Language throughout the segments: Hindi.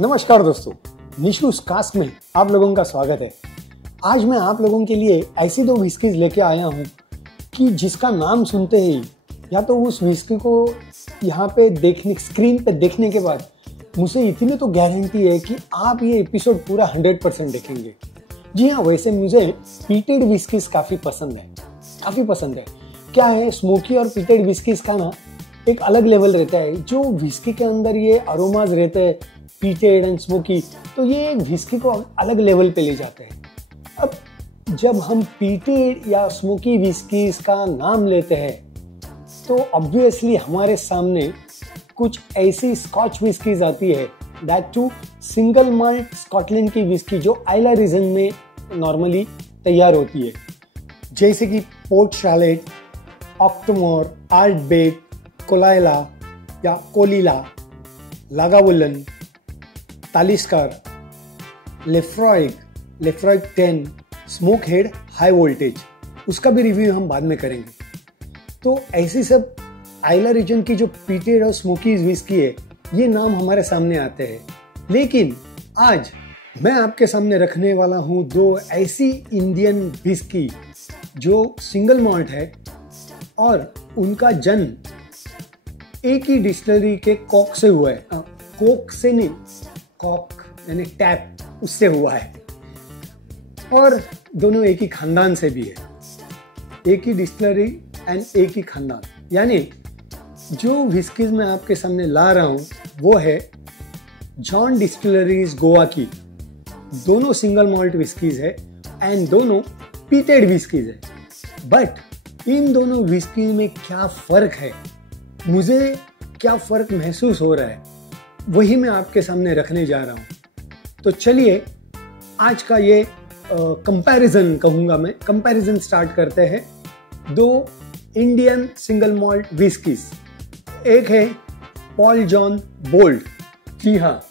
नमस्कार दोस्तों, निशूस कास्ट में आप लोगों का स्वागत है। आज मैं आप लोगों के लिए ऐसी दो विस्कीज लेके आया हूँ कि जिसका नाम सुनते ही या तो उस विस्की को यहाँ पे देखने स्क्रीन पे देखने के बाद मुझे इतनी तो गारंटी है कि आप ये एपिसोड पूरा 100% देखेंगे। जी हाँ, वैसे मुझे पीटेड विस्कीज काफ़ी पसंद है। क्या है, स्मोकी और पीटेड विस्कीज का ना एक अलग लेवल रहता है। जो विस्की के अंदर ये अरोमाज रहते हैं, पीटेड एंड स्मोकी, तो ये विस्की को अलग लेवल पे ले जाते हैं। अब जब हम पीटेड या स्मोकी विस्कीज का नाम लेते हैं तो ऑब्वियसली हमारे सामने कुछ ऐसी स्कॉच विस्कीज आती है, that to single malt Scotland whisky विस्की जो आइला रीजन में नॉर्मली तैयार होती है, जैसे कि पोर्ट शैलेट, ऑक्टोमोर, आर्टबेक, कोलाइला या Kolila, लागावुलन, तालिस्कर, लेफ्रॉइग 10, smoke head, high voltage, उसका भी रिव्यू हम बाद में करेंगे। तो ऐसी सब आइला रीजन की जो पीटेड और स्मोकी विस्की है, ये नाम हमारे सामने आते हैं। लेकिन आज मैं आपके सामने रखने वाला हूँ दो ऐसी इंडियन विस्की जो सिंगल मॉल्ट है और उनका जन्म एक ही डिस्टिलरी के कॉक से हुआ है। कोक से नहीं, कॉक यानी टैप, उससे हुआ है। और दोनों एक ही खानदान से भी है, एक ही डिस्टिलरी एंड एक ही खानदान। यानी जो विस्कीज मैं आपके सामने ला रहा हूँ वो है जॉन डिस्टिलरीज गोवा की। दोनों सिंगल मॉल्ट विस्कीज है एंड दोनों पीटेड विस्कीज है। बट इन दोनों विस्की में क्या फर्क है, मुझे क्या फर्क महसूस हो रहा है, वही मैं आपके सामने रखने जा रहा हूं। तो चलिए आज का ये कंपैरिजन कहूंगा मैं, कंपैरिजन स्टार्ट करते हैं दो इंडियन सिंगल मॉल्ट विस्कीज। एक है पॉल जॉन बोल्ड, जी हाँ,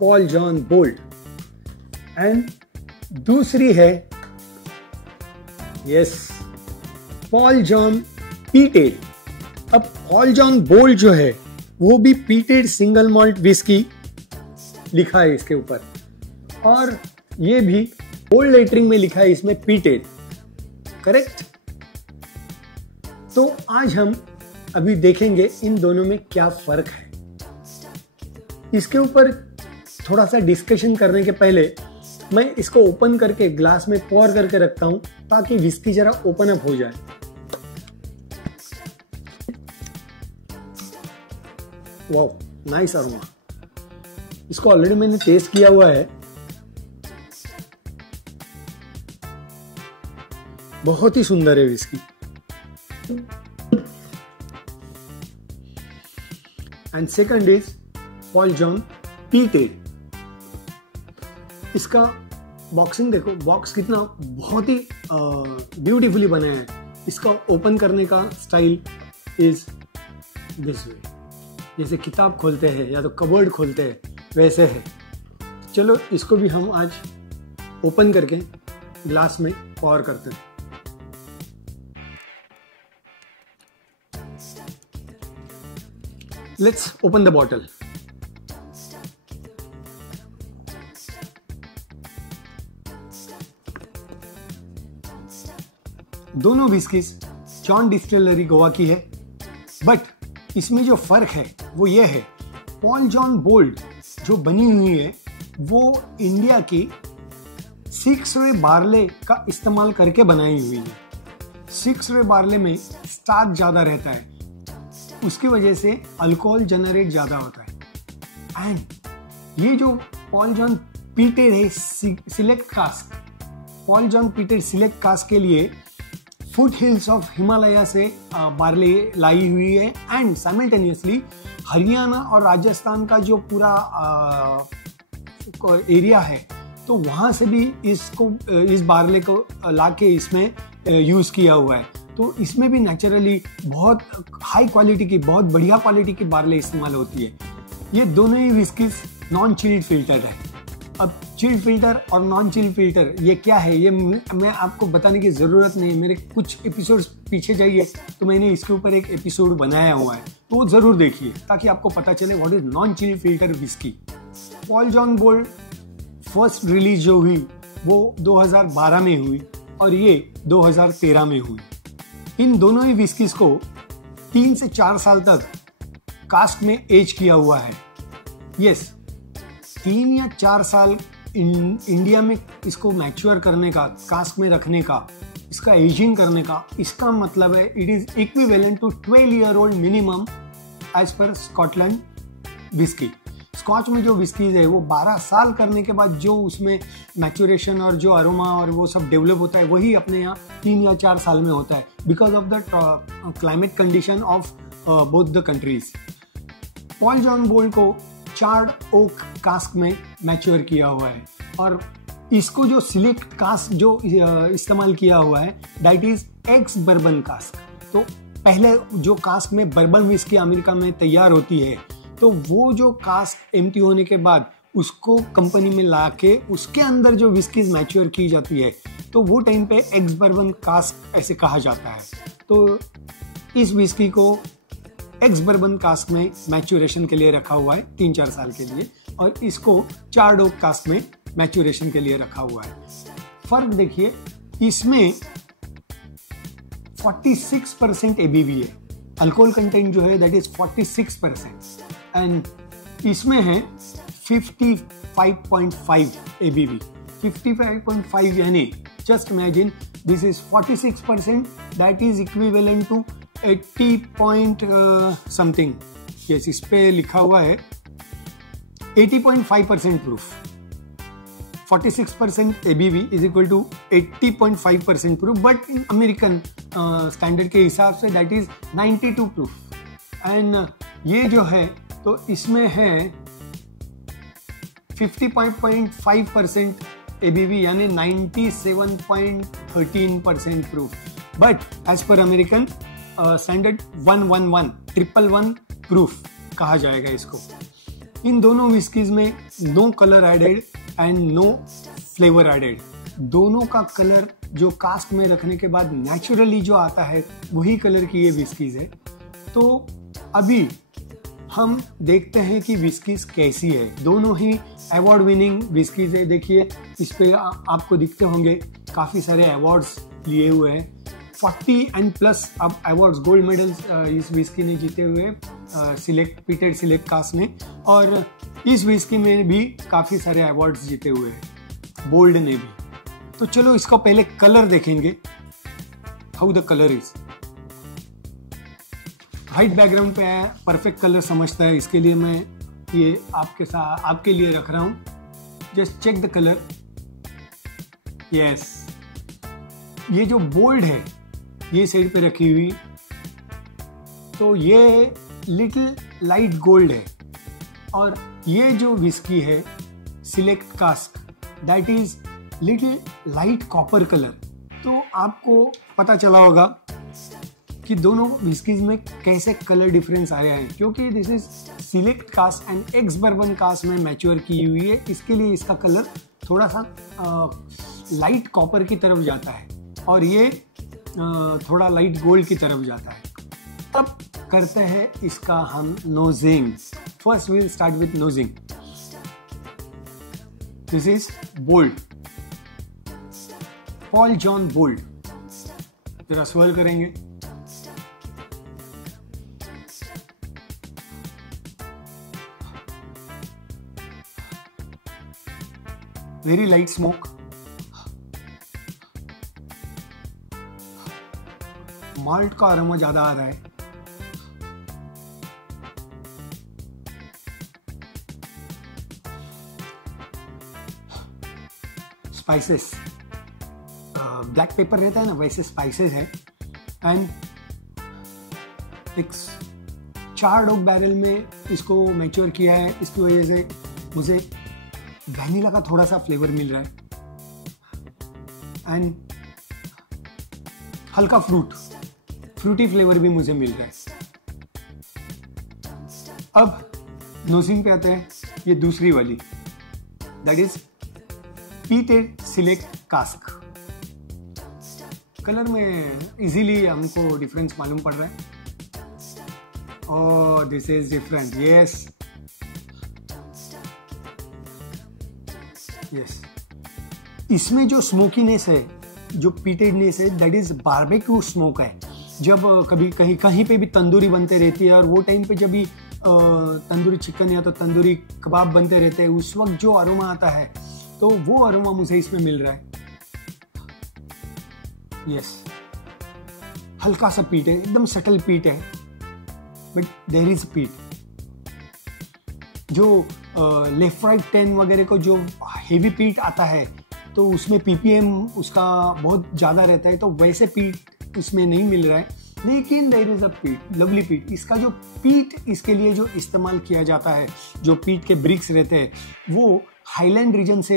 पॉल जॉन बोल्ड, एंड दूसरी है पॉल जॉन पीटेड। अब पॉल जॉन बोल्ड जो है वो भी पीटेड सिंगल मॉल्ट विस्की लिखा है इसके ऊपर, और ये भी बोल्ड लेटरिंग में लिखा है इसमें पीटेड, करेक्ट। तो आज हम अभी देखेंगे इन दोनों में क्या फर्क है। इसके ऊपर थोड़ा सा डिस्कशन करने के पहले मैं इसको ओपन करके ग्लास में पोर करके रखता हूं ताकि विस्की जरा ओपन अप हो जाए। Wow, nice aroma. इसको ऑलरेडी मैंने टेस्ट किया हुआ है, बहुत ही सुंदर है whisky. And second is Paul John peated. इसका बॉक्सिंग देखो, बॉक्स कितना बहुत ही ब्यूटीफुली बनाया है। इसका ओपन करने का स्टाइल इज दिस वे, जैसे किताब खोलते हैं या तो कबर्ड खोलते हैं वैसे है। चलो इसको भी हम आज ओपन करके ग्लास में पॉर करते हैं। Let's open the bottle. दोनों विस्कीज जॉन डिस्टिलरी गोवा की है, बट इसमें जो फर्क है वो ये है, पॉल जॉन बोल्ड जो बनी हुई है वो इंडिया की 6वे बार्ले का इस्तेमाल करके बनाई हुई है। 6वे बार्ले में स्टार्च ज़्यादा रहता है, उसकी वजह से अल्कोहल जनरेट ज़्यादा होता है। एंड ये जो पॉल जॉन पीटेड है select cask, Paul John peated select cask के लिए फुट हिल्स ऑफ हिमालय से बार्ले लाई हुई है एंड साइमल्टेनियसली हरियाणा और राजस्थान का जो पूरा एरिया है तो वहाँ से भी इस बार्ले को लाके इसमें यूज़ किया हुआ है। तो इसमें भी नेचुरली बहुत हाई क्वालिटी की, बहुत बढ़िया क्वालिटी की बार्ले इस्तेमाल होती है। ये दोनों ही विस्कीज नॉन चिल्ड फिल्टर है। अब चिल्ड फिल्टर और नॉन चिल्ड फिल्टर ये क्या है, ये मैं आपको बताने की ज़रूरत नहीं। मेरे कुछ एपिसोड्स पीछे जाइए तो मैंने इसके ऊपर एक एपिसोड बनाया हुआ है, तो वो ज़रूर देखिए ताकि आपको पता चले what is non chilled filter whisky. Paul John bold first release जो हुई वो 2012 में हुई और ये 2013 में हुई। इन दोनों ही विस्कीज को 3 से 4 साल तक कास्ट में एज किया हुआ है। यस, 3 या 4 साल इंडिया में इसको मैच्योर करने का, कास्ट में रखने का, इसका एजिंग करने का, इसका मतलब है it is equivalent to 12 year old minimum age पर स्कॉटलैंड विस्की। स्कॉच में जो विस्कीज है वो 12 साल करने के बाद जो उसमें मैच्योरेशन और जो अरोमा और वो सब डेवलप होता है वही अपने यहाँ 3 या 4 साल में होता है, because of the climate condition of both the countries. Paul John bold को चार्ड ओक कास्क में मैच्योर किया हुआ है और इसको जो सिलेक्ट कास्क जो इस्तेमाल किया हुआ है that is x bourbon cask. तो पहले जो कास्क में बर्बन विस्की अमेरिका में तैयार होती है, तो वो जो कास्क एम्प्टी होने के बाद उसको कंपनी में ला के उसके अंदर जो विस्कीज मैच्योर की जाती है, तो वो टाइम पे एक्स बर्बन कास्क ऐसे कहा जाता है। तो इस विस्की को एक्स बर्बन कास्क में मैच्योरेशन के लिए रखा हुआ है 3-4 साल के लिए, और इसको चार्ड ओक कास्क में मैच्योरेशन के लिए रखा हुआ है। फर्क देखिए, इसमें 46% एबीवी है, अल्कोहल कंटेंट जो है दैट इज 46%, एंड इसमें है 55.5 एबीवी। 55.5 यानी just imagine this is 46%, that is equivalent to 80 point something. Yes, इस पे लिखा हुआ है 80.5% proof. 46% ABV is equal to 80.5% proof, but in American standard के हिसाब say that is 92 proof. And ये जो है तो इसमें है 50.5% एबीवी यानी 97.13% proof, but as per American standard 111 proof कहा जाएगा इसको। इन दोनों विस्कीज में no colour added and no flavour added. दोनों का कलर जो कास्ट में रखने के बाद नेचुरली जो आता है वही कलर की ये विस्कीज है। तो अभी हम देखते हैं कि विस्कीज कैसी है। दोनों ही अवार्ड विनिंग विस्कीज है। देखिए इस पे आपको दिखते होंगे काफ़ी सारे अवार्ड्स लिए हुए हैं, 40 एंड प्लस अब अवार्ड्स, गोल्ड मेडल्स इस विस्की ने जीते हुए पीटेड सिलेक्ट कास्ट ने, और इस विस्की में भी काफ़ी सारे अवार्ड्स जीते हुए हैं, बोल्ड ने भी। तो चलो इसका पहले कलर देखेंगे, how the colour is. White background पे है, परफेक्ट कलर समझता है, इसके लिए मैं ये आपके लिए रख रहा हूँ। Just check the colour. Yes, ये जो बोल्ड है ये साइड पे रखी हुई, तो ये लिटिल लाइट गोल्ड है, और ये जो विस्की है select cask that is little light copper colour. तो आपको पता चला होगा कि दोनों विस्कीज में कैसे कलर डिफरेंस आया है, क्योंकि this is select cask and ex bourbon cask में मैच्योर की हुई है, इसके लिए इसका कलर थोड़ा सा लाइट कॉपर की तरफ जाता है और ये थोड़ा लाइट गोल्ड की तरफ जाता है। अब करते हैं इसका हम nosing. First we'll start with nosing. This is bold, Paul John bold. जरा स्वर करेंगे। वेरी लाइट स्मोक, माल्ट का अरोमा ज्यादा आ रहा है। स्पाइसेस, ब्लैक पेपर रहता है ना, वैसे स्पाइसेस है। एंड एक चार्ड ओक बैरल में इसको मैच्योर किया है, इसकी वजह से मुझे वैनिला का थोड़ा सा फ्लेवर मिल रहा है एंड हल्का फ्रूटी फ्लेवर भी मुझे मिल रहा है। अब नोजिंग पे आते हैं, ये दूसरी वाली that is peated select cask. Colour में इजीली हमको डिफरेंस मालूम पड़ रहा है। Oh, this is different. Yes, yes, इसमें जो स्मोकीनेस है, जो पीटेडनेस है, दैट इज बारबेक्यू स्मोक है। जब कभी कहीं पे भी तंदूरी बनते रहती है और वो टाइम पे जब भी तंदूरी चिकन या तो तंदूरी कबाब बनते रहते हैं, उस वक्त जो अरोमा आता है, तो वो अरोमा मुझे इसमें मिल रहा है। यस, हल्का सा पीट है, एकदम सटल पीट है, बट देयर इज पीट। जो लेफ्ट राइट 10 वगैरह को जो हेवी पीट आता है तो उसमें पीपीएम उसका बहुत ज़्यादा रहता है, तो वैसे पीट उसमें नहीं मिल रहा है, लेकिन देयर इज अ पीट, लवली पीट। इसका जो पीट इसके लिए जो इस्तेमाल किया जाता है, जो पीट के ब्रिक्स रहते हैं, वो हाईलैंड रीजन से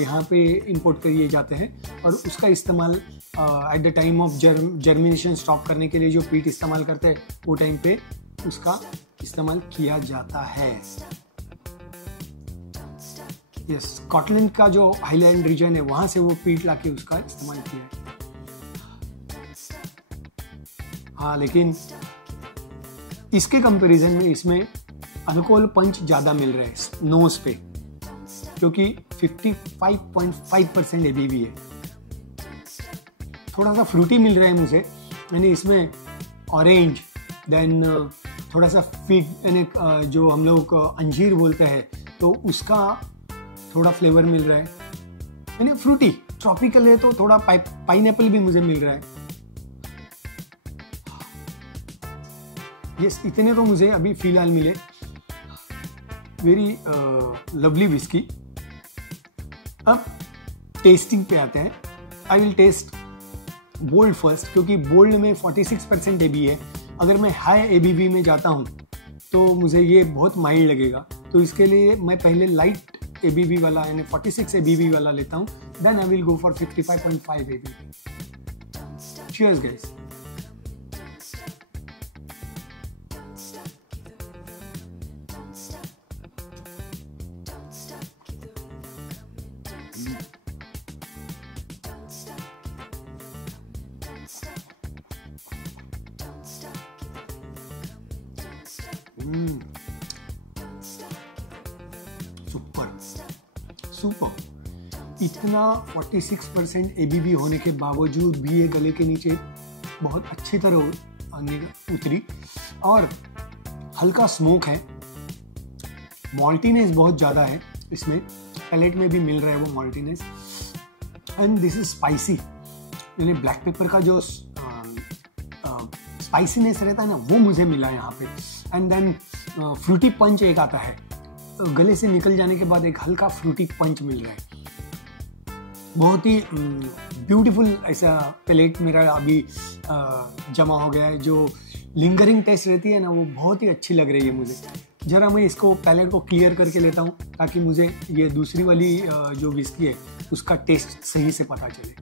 यहाँ पे इंपोर्ट किए जाते हैं और उसका इस्तेमाल at the time of germination stop करने के लिए जो पीट इस्तेमाल करते हैं, वो टाइम पे उसका इस्तेमाल किया जाता है। यस, स्कॉटलैंड का जो हाईलैंड रीजन है, वहां से वो पीट लाके उसका इस्तेमाल किया है। हाँ, लेकिन इसके कंपैरिजन में इसमें अल्कोहल पंच ज्यादा मिल रहा है नोज पे, क्योंकि 55.5% एबीवी है। थोड़ा सा फ्रूटी मिल रहा है मुझे, यानी इसमें ऑरेंज, देन थोड़ा सा फिग, यानी जो हम लोग अंजीर बोलते हैं, तो उसका थोड़ा फ्लेवर मिल रहा है, यानी फ्रूटी ट्रॉपिकल है, तो थोड़ा पाइनएप्पल भी मुझे मिल रहा है। यस, इतने तो मुझे अभी फिलहाल मिले। Very lovely whisky. अब टेस्टिंग पे आते हैं। I will taste bold first, क्योंकि बोल्ड में 46% एबी है। अगर मैं हाई एबीवी में जाता हूँ तो मुझे ये बहुत माइल्ड लगेगा, तो इसके लिए मैं पहले लाइट एबीवी वाला यानी 46 एबीवी वाला लेता हूँ, then I will go for 55.5 ABV. Cheers guys. Super. इतना 46% एबीवी होने के बावजूद भी ये गले के नीचे बहुत अच्छी तरह उतरी और हल्का स्मोक है। मॉल्टीनेस बहुत ज़्यादा है इसमें, पैलेट में भी मिल रहा है वो मॉल्टीनेस। एंड दिस इज स्पाइसी, यानी ब्लैक पेपर का जो स्पाइसीनेस रहता है ना, वो मुझे मिला यहाँ पे। एंड देन फ्रूटी पंच एक आता है, गले से निकल जाने के बाद एक हल्का फ्रूटी पंच मिल रहा है। बहुत ही ब्यूटीफुल ऐसा पैलेट मेरा अभी जमा हो गया है। जो लिंगरिंग टेस्ट रहती है ना, वो बहुत ही अच्छी लग रही है मुझे। जरा मैं इसको पैलेट को क्लियर करके लेता हूँ, ताकि मुझे ये दूसरी वाली जो विस्की है उसका टेस्ट सही से पता चले।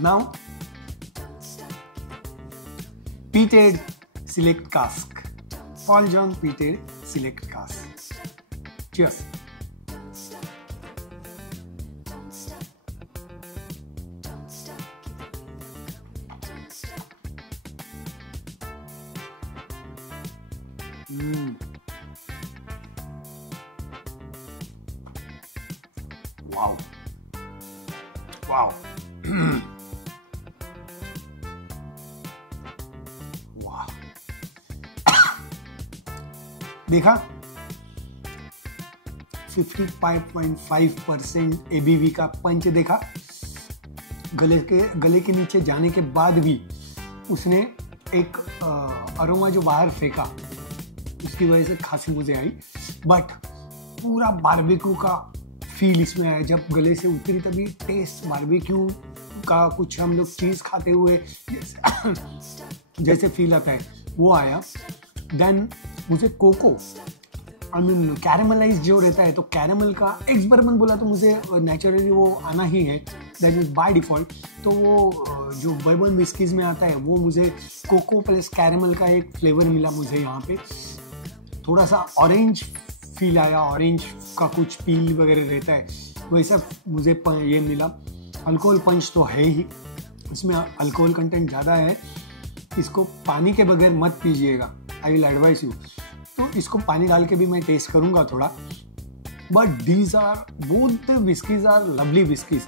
Now peated select cask, Paul John peated select cask. Cheers. Wow. Wow. देखा 55.5% एबीवी का पंच देखा। गले के नीचे जाने के बाद भी उसने एक अरोमा जो बाहर फेंका, उसकी वजह से खांसी मुझे आई, बट पूरा बारबेक्यू का फील इसमें आया। जब गले से उतरी तभी टेस्ट बारबेक्यू का, कुछ हम लोग चीज़ खाते हुए जैसे फील आता है वो आया। देन मुझे कोको, आई मीन कैरेमलाइज जो रहता है, तो कैरेमल का एक्स बर्बन बोला तो मुझे नेचुरली वो आना ही है, दैट इज बाय डिफ़ॉल्ट। तो वो जो बर्बन विस्कीज़ में आता है वो मुझे कोको प्लस कैरेमल का एक फ्लेवर मिला मुझे यहाँ पे। थोड़ा सा ऑरेंज फील आया, ऑरेंज का कुछ पील वगैरह रहता है, वैसा मुझे ये मिला। अल्कोहल पंच तो है ही, इसमें अल्कोहल कंटेंट ज़्यादा है, इसको पानी के बगैर मत पीजिएगा, आई विल एडवाइस यू। तो इसको पानी डाल के भी मैं टेस्ट करूँगा थोड़ा, but these are both the whiskies are lovely whiskies.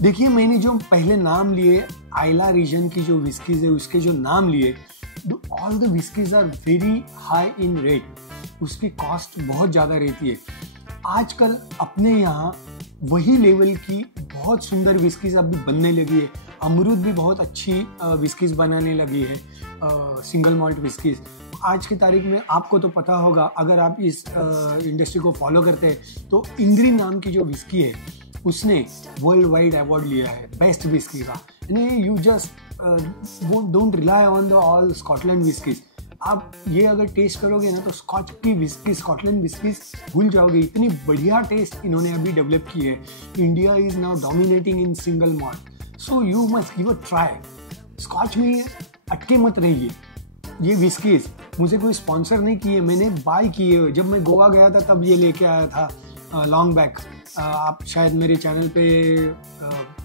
देखिए मैंने जो पहले नाम लिए आइला रीजन की जो विस्कीज है उसके जो नाम लिए, all the whiskies are very high in rate, उसकी कॉस्ट बहुत ज़्यादा रहती है। आजकल अपने यहाँ वही लेवल की बहुत सुंदर विस्कीज अभी बनने लगी है। अमरूद भी बहुत अच्छी विस्कीज बनाने लगी है, सिंगल मॉल्ट विस्कीज। आज की तारीख में आपको तो पता होगा, अगर आप इस इंडस्ट्री को फॉलो करते हैं, तो इंग्री नाम की जो विस्की है उसने वर्ल्ड वाइड अवार्ड लिया है बेस्ट विस्की का। यानी you just don't rely on the all Scotland whiskeys. आप ये अगर टेस्ट करोगे ना तो स्कॉच की विस्की, स्कॉटलैंड विस्कीज भूल जाओगे, इतनी बढ़िया टेस्ट इन्होंने अभी डेवलप की है। India is now dominating in single malt, so you must give a try. Scotch में अटके मत रहिए। ये विस्कीज मुझे कोई स्पॉन्सर नहीं किए, मैंने बाय किए। जब मैं गोवा गया था तब ये लेके आया था लॉन्ग बैक। आप शायद मेरे चैनल पे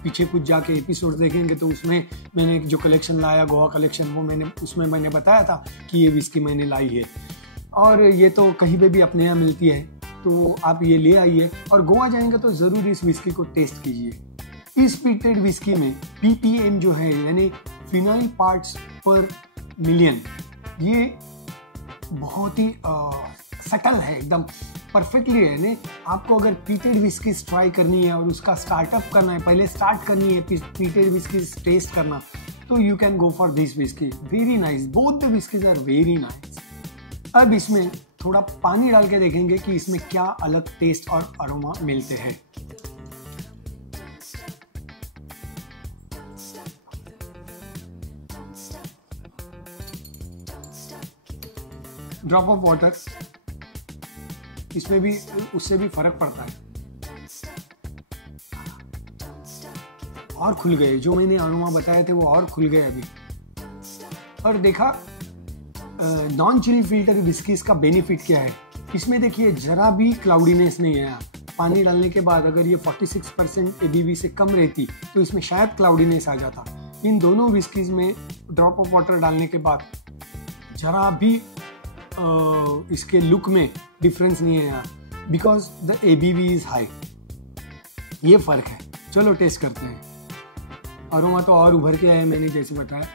पीछे कुछ जाके एपिसोड देखेंगे तो उसमें मैंने जो कलेक्शन लाया, गोवा कलेक्शन, वो मैंने बताया था कि ये विस्की मैंने लाई है। और ये तो कहीं पे भी अपने यहाँ मिलती है, तो आप ये ले आइए और गोवा जाएंगे तो ज़रूर इस विस्की को टेस्ट कीजिए। इस पीटेड विस्की में ppm जो है यानी फिनाइल पार्ट्स पर मिलियन, ये बहुत ही सटल है, एकदम परफेक्टली है। यानी आपको अगर पीटेड विस्कीज ट्राई करनी है और उसका स्टार्टअप करना है, पहले स्टार्ट करनी है पीटेड विस्कीज टेस्ट करना, तो you can go for this whisky. Very nice, both the whiskies are very nice. अब इसमें थोड़ा पानी डाल के देखेंगे कि इसमें क्या अलग टेस्ट और अरोमा मिलते हैं। ड्रॉप ऑफ वाटर, इसमें भी उससे भी फर्क पड़ता है। और खुल गए, जो मैंने अरोमा बताए थे वो और खुल गए अभी। और देखा नॉन चिल फिल्टर विस्कीज का बेनिफिट क्या है। इसमें देखिए जरा भी क्लाउडीनेस नहीं है। पानी डालने के बाद अगर ये 46% ABV से कम रहती तो इसमें शायद क्लाउडीनेस आ जाता। इन दोनों विस्कीज में ड्रॉप ऑफ वाटर डालने के बाद जरा भी इसके लुक में डिफरेंस नहीं है यार, because the ABV is high. ये फर्क है। चलो टेस्ट करते हैं। अरोमा तो और उभर के आया, मैंने जैसे बताया।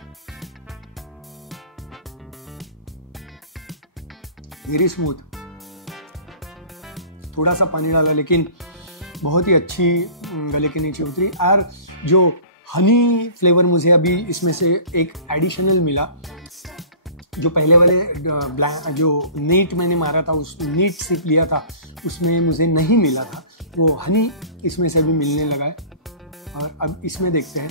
वेरी स्मूथ, थोड़ा सा पानी डाला लेकिन बहुत ही अच्छी गले के नीचे उतरी। और जो हनी फ्लेवर मुझे अभी इसमें से एक एडिशनल मिला, जो पहले वाले जो नीट मैंने मारा था, उस नीट सिप लिया था, उसमें मुझे नहीं मिला था, वो हनी इसमें से भी मिलने लगा है। और अब इसमें देखते हैं।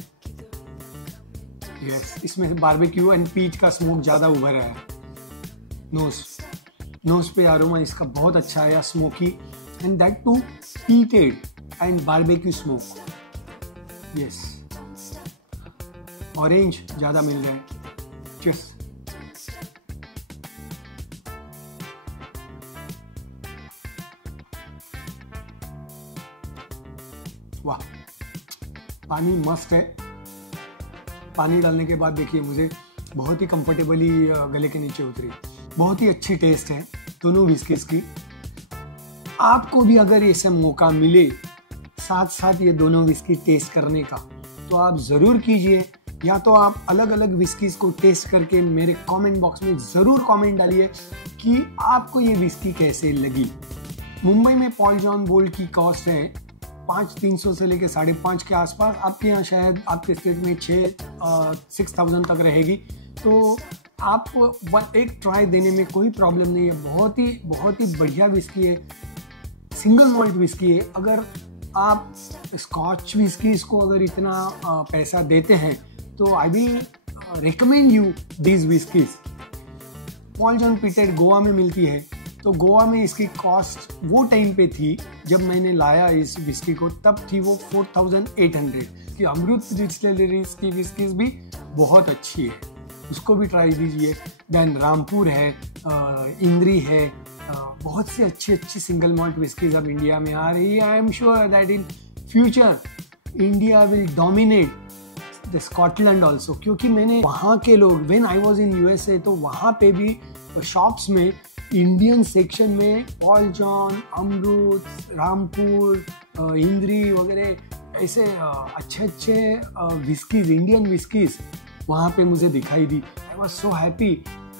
यस, इसमें बारबेक्यू एंड पीच का स्मोक ज़्यादा उभर रहा है। नोज पे अरोमा इसका बहुत अच्छा है, smoky, and that too peated and barbecue smoke. Yes, orange ज़्यादा मिल रहा है। चीयर्स। वाह, पानी मस्त है। पानी डालने के बाद देखिए मुझे बहुत ही कंफर्टेबली गले के नीचे उतरी। बहुत ही अच्छी टेस्ट है दोनों विस्कीज की। आपको भी अगर ऐसा मौका मिले साथ साथ ये दोनों विस्की टेस्ट करने का, तो आप ज़रूर कीजिए। या तो आप अलग अलग विस्कीज को टेस्ट करके मेरे कमेंट बॉक्स में ज़रूर कमेंट डालिए कि आपको ये विस्की कैसे लगी। मुंबई में पॉल जॉन बोल्ट की कॉस्ट है 5,300 से लेकर 5,500 के आसपास। आपके यहाँ शायद आपके स्टेट में 6,000 तक रहेगी। तो आप एक ट्राई देने में कोई प्रॉब्लम नहीं है। बहुत ही बढ़िया विस्की है, सिंगल मॉल्ट विस्की है। अगर आप स्कॉच विस्की को अगर इतना पैसा देते हैं तो I will recommend you this whiskies. Paul John peated Goa में मिलती है, तो गोवा में इसकी कॉस्ट वो टाइम पे थी जब मैंने लाया इस विस्की को, तब थी वो 4,800 की। अमृत डिस्टिलरीज की विस्कीज भी बहुत अच्छी है, उसको भी ट्राई कीजिए। देन रामपुर है, इंद्री है, बहुत सी अच्छी सिंगल मॉल्ट विस्कीज अब इंडिया में आ रही है। I am sure that in future India will dominate the Scotland also, क्योंकि मैंने वहाँ के लोग, when I was in USA, तो वहाँ पे भी शॉप्स में इंडियन सेक्शन में पॉल जॉन, अमरूद, रामपुर, इंद्री वगैरह ऐसे अच्छे विस्कीज, इंडियन विस्कीज वहाँ पे मुझे दिखाई दी। I was so happy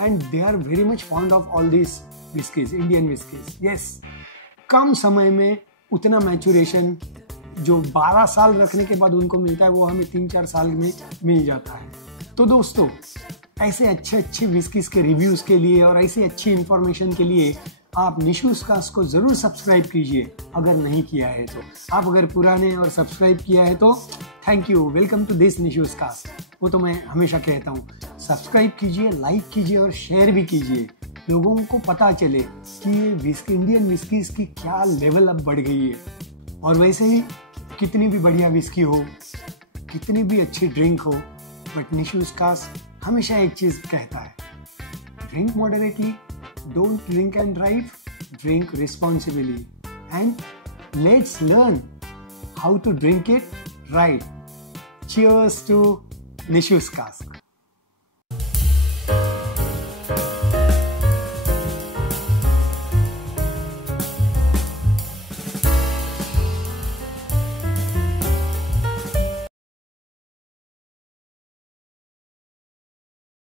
and they are very much fond of all this whiskies, Indian whiskies. Yes, कम समय में उतना मैचुरेशन जो 12 साल रखने के बाद उनको मिलता है वो हमें 3-4 साल में मिल जाता है। तो दोस्तों, ऐसे अच्छे विस्कीज के रिव्यूज़ के लिए और ऐसी अच्छी इन्फॉर्मेशन के लिए आप निशूज कास्ट को ज़रूर सब्सक्राइब कीजिए अगर नहीं किया है तो। आप अगर पुराने और सब्सक्राइब किया है तो thank you, welcome to this निशूज कास्ट। वो तो मैं हमेशा कहता हूँ, सब्सक्राइब कीजिए, लाइक कीजिए और शेयर भी कीजिए, लोगों को पता चले कि ये इंडियन विस्कीज की क्या लेवल अब बढ़ गई है। और वैसे ही कितनी भी बढ़िया विस्की हो, कितनी भी अच्छी ड्रिंक हो, बट निशूज कास्ट हमेशा एक चीज़ कहता है, drink moderately, don't drink and drive, drink responsibly, and let's learn how to drink it right. Cheers to Nishu's Cask.